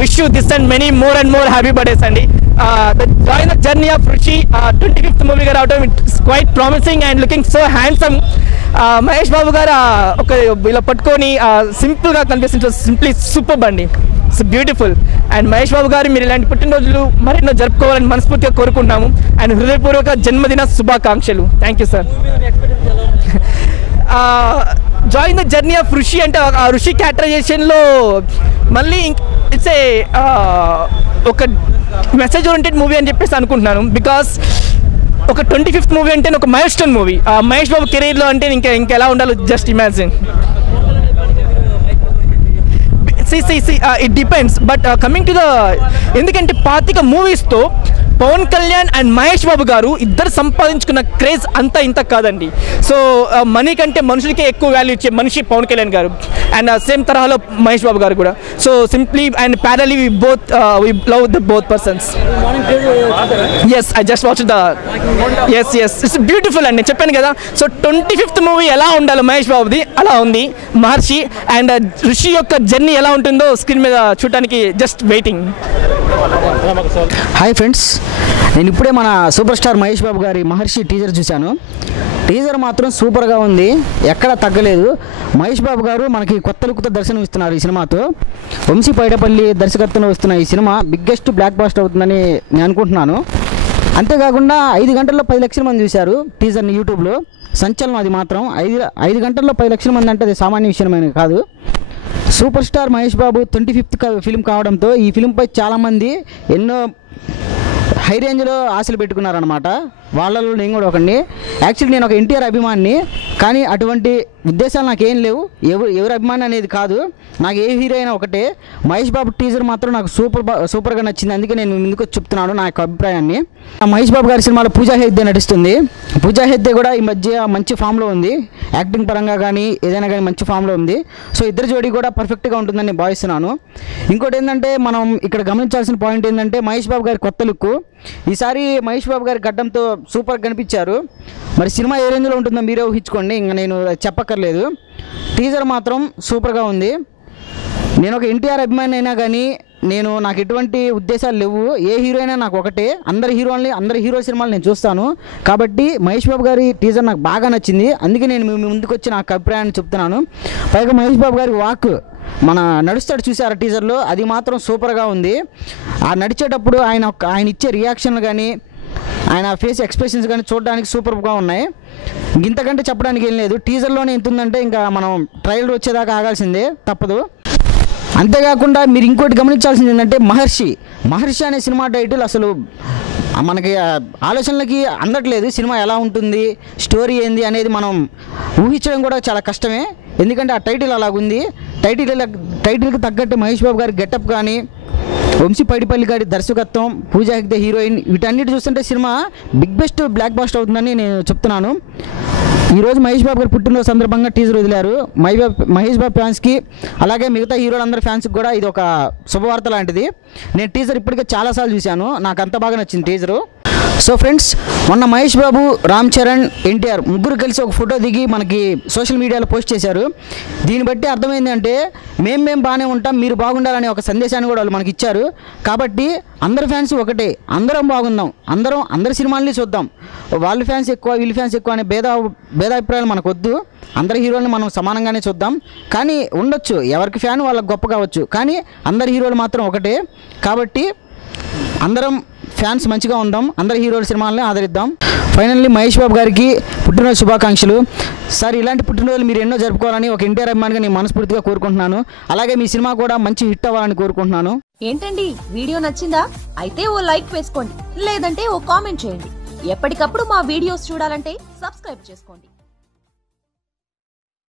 Wish you this and many more and more happy birthdays, Andy. Join the journey of Rishi. 25th movie ga raavadam, it's quite promising and looking so handsome. Mahesh Babu garu oka ila pattukoni simple ga kanipistunటారు, simply superb andi. It's beautiful. And Mahesh Babu garu meer ilanti పుట్టినరోజులు మరెన్నో జరుపుకోవాలని మనస్ఫూర్తిగా కోరుకుంటున్నాము. And హృదయపూర్వక జన్మదిన శుభాకాంక్షలు. Thank you sir. Join the journey of ఋషి అంటే ఆ ఋషి క్యారెక్టరైజేషన్లో మళ్ళీ ఇట్స్ ఏ ఒక మెసేజ్ ఓరియంటెడ్ మూవీ అని చెప్పేసి అనుకుంటున్నాను. బికాస్ ఒక 25th మూవీ అంటే ఒక mile stone movie. Mahesh Babu కెరీర్లో అంటే ఇంకెలా ఉండాలో just imagine. It depends. But coming to the ఎందుకంటే 25 మూవీస్తో పవన్ కళ్యాణ్ అండ్ మహేష్ బాబు గారు ఇద్దరు సంపాదించుకున్న క్రేజ్ అంతా ఇంత కాదండి. సో మనీ కంటే మనుషులకే ఎక్కువ వాల్యూ ఇచ్చే మనిషి పవన్ కళ్యాణ్ గారు, అండ్ సేమ్ తరహాలో మహేష్ బాబు గారు కూడా. So simply and ప్యారలీ we love the both persons. Yes, I just watched the yes it's beautiful అండి, చెప్పాను కదా. సో 25th మూవీ ఎలా ఉండాలో మహేష్ బాబుది అలా ఉంది మహర్షి. అండ్ ఋషి యొక్క జర్నీ ఎలా ఉంటుందో స్క్రీన్ మీద చూడటానికి జస్ట్ వెయిటింగ్. హాయ్ ఫ్రెండ్స్, నేను ఇప్పుడే మన సూపర్ స్టార్ మహేష్ బాబు గారి మహర్షి టీజర్ చూశాను. టీజర్ మాత్రం సూపర్గా ఉంది, ఎక్కడా తగ్గలేదు. మహేష్ బాబు గారు మనకి కొత్త లుక్తో దర్శనం ఇస్తున్నారు ఈ సినిమాతో. వంశీ పైడపల్లి దర్శకత్వంలో వస్తున్న ఈ సినిమా బిగ్గెస్ట్ బ్లాక్ బాస్టర్ అవుతుందని నేను అనుకుంటున్నాను. అంతేకాకుండా 5 గంటల్లో 10 లక్షల మంది చూశారు టీజర్ని యూట్యూబ్లో. సంచలనం అది మాత్రం. 5 గంటల్లో 10 లక్షల మంది అంటే అది సామాన్య విషయమైన కాదు. Super star Mahesh Babu 25th film కావడంతో ఈ ఫిల్మ్పై చాలామంది ఎన్నో హై రేంజ్లో ఆశలు పెట్టుకున్నారనమాట. వాళ్ళలో నేను కూడా ఒకడిని. యాక్చువల్లీ నేను ఒక ఎన్టీఆర్ అభిమాని, కానీ అటువంటి ఉద్దేశాలు నాకేం లేవు. ఎవరు అభిమాని అనేది కాదు, నాకు ఏ హీరో అయినా ఒకటే. మహేష్ బాబు టీజర్ మాత్రం నాకు సూపర్గా నచ్చింది, అందుకే నేను ముందుకు చెప్తున్నాను నా యొక్క అభిప్రాయాన్ని. మహేష్ బాబు గారి సినిమాలో పూజా హెగ్డే నటిస్తుంది. పూజా హెగ్డే కూడా ఈ మధ్య మంచి ఫామ్లో ఉంది, యాక్టింగ్ పరంగా కానీ ఏదైనా కానీ మంచి ఫామ్లో ఉంది. సో ఇద్దరు జోడీ కూడా పర్ఫెక్ట్గా ఉంటుందని నేను భావిస్తున్నాను. ఇంకోటి ఏంటంటే మనం ఇక్కడ గమనించాల్సిన పాయింట్ ఏంటంటే మహేష్ బాబు గారి కొత్త లుక్. ఈసారి మహేష్ బాబు గారి గడ్డంతో సూపర్గా కనిపించారు. మరి సినిమా ఏ రేంజ్లో ఉంటుందో మీరే ఊహించుకోండి, ఇంకా నేను చెప్పక్కర్లేదు. టీజర్ మాత్రం సూపర్గా ఉంది. నేను ఒక ఎన్టీఆర్ అభిమాని అయినా కానీ నాకు ఎటువంటి ఉద్దేశాలు లేవు. ఏ హీరో అయినా నాకు ఒకటే. అందరి హీరో సినిమాలు నేను చూస్తాను. కాబట్టి మహేష్ బాబు గారి టీజర్ నాకు బాగా నచ్చింది, అందుకే నేను మీ ముందుకు వచ్చి నాకు అభిప్రాయాన్ని చెప్తున్నాను. పైగా మహేష్ బాబు గారి వాక్ మన నడుస్తాడు చూసారా టీజర్లో, అది మాత్రం సూపర్గా ఉంది. ఆ నడిచేటప్పుడు ఆయన ఇచ్చే రియాక్షన్లు కానీ ఆయన ఫేస్ ఎక్స్ప్రెషన్స్ కానీ చూడడానికి సూపర్గా ఉన్నాయి. ఇంతకంటే చెప్పడానికి ఏం లేదు. టీజర్లోనే ఎంత ఉందంటే ఇంకా మనం ట్రైలర్ వచ్చేదాకా ఆగాల్సిందే, తప్పదు. అంతేకాకుండా మీరు ఇంకోటి గమనించాల్సింది ఏంటంటే మహర్షి అనే సినిమా టైటిల్ అసలు మనకి ఆలోచనలకి అందట్లేదు. సినిమా ఎలా ఉంటుంది, స్టోరీ ఏంది అనేది మనం ఊహించడం కూడా చాలా కష్టమే, ఎందుకంటే ఆ టైటిల్ అలాగుంది. టైటిల్కి తగ్గట్టు మహేష్ బాబు గారి గెటప్ కానీ, వంశీ పైడిపల్లి గారి దర్శకత్వం, పూజా హెగ్డే హీరోయిన్, వీటన్నిటి చూస్తుంటే సినిమా బెస్ట్ బ్లాక్ బాస్టర్ అవుతుందని నేను చెప్తున్నాను. ఈరోజు మహేష్ బాబు గారు పుట్టినరోజు సందర్భంగా టీజర్ వదిలారు. మహేష్ బాబు ఫ్యాన్స్కి అలాగే మిగతా హీరోలందరి ఫ్యాన్స్కి కూడా ఇది ఒక శుభవార్త లాంటిది. నేను టీజర్ ఇప్పటికే చాలాసార్లు చూశాను, నాకు అంత బాగా నచ్చింది టీజరు. సో ఫ్రెండ్స్, మొన్న మహేష్ బాబు, రామ్ చరణ్, ఎన్టీఆర్ ముగ్గురు కలిసి ఒక ఫోటో దిగి మనకి సోషల్ మీడియాలో పోస్ట్ చేశారు. దీన్ని బట్టి అర్థమైందంటే మేము బాగానే ఉంటాం, మీరు బాగుండాలనే ఒక సందేశాన్ని కూడా వాళ్ళు మనకి ఇచ్చారు. కాబట్టి అందరి ఫ్యాన్స్ ఒకటే, అందరం బాగుందాం, అందరి సినిమాల్ని చూద్దాం. వాళ్ళ ఫ్యాన్స్ ఎక్కువ వీళ్ళ ఫ్యాన్స్ ఎక్కువ అనే భేదాభిప్రాయాలు మనకు వద్దు. అందరి హీరోల్ని మనం సమానంగానే చూద్దాం. కానీ ఉండొచ్చు, ఎవరికి ఫ్యాన్ వాళ్ళకి గొప్ప కావచ్చు, కానీ అందరి హీరోలు మాత్రం ఒకటే. కాబట్టి అందరం ఫ్యాన్స్ మంచిగా ఉందాం, అందరి హీరోల సినిమాలని ఆదరిద్దాం. ఫైనల్లీ మహేష్ బాబు గారికి పుట్టినరోజు శుభాకాంక్షలు సార్. ఇలాంటి పుట్టినరోజులు మీరు ఎన్నో జరుపుకోవాలని ఒక ఎన్టీఆర్ అభిమానిగా నేను మనస్ఫూర్తిగా కోరుకుంటున్నాను. అలాగే మీ సినిమా కూడా మంచి హిట్ అవ్వాలని కోరుకుంటున్నాను. ఏంటండి, వీడియో నచ్చిందా? అయితే ఓ లైక్ వేసుకోండి, లేదంటే ఓ కామెంట్ చేయండి. ఎప్పటికప్పుడు మా వీడియోస్ చూడాలంటే సబ్స్క్రైబ్ చేసుకోండి.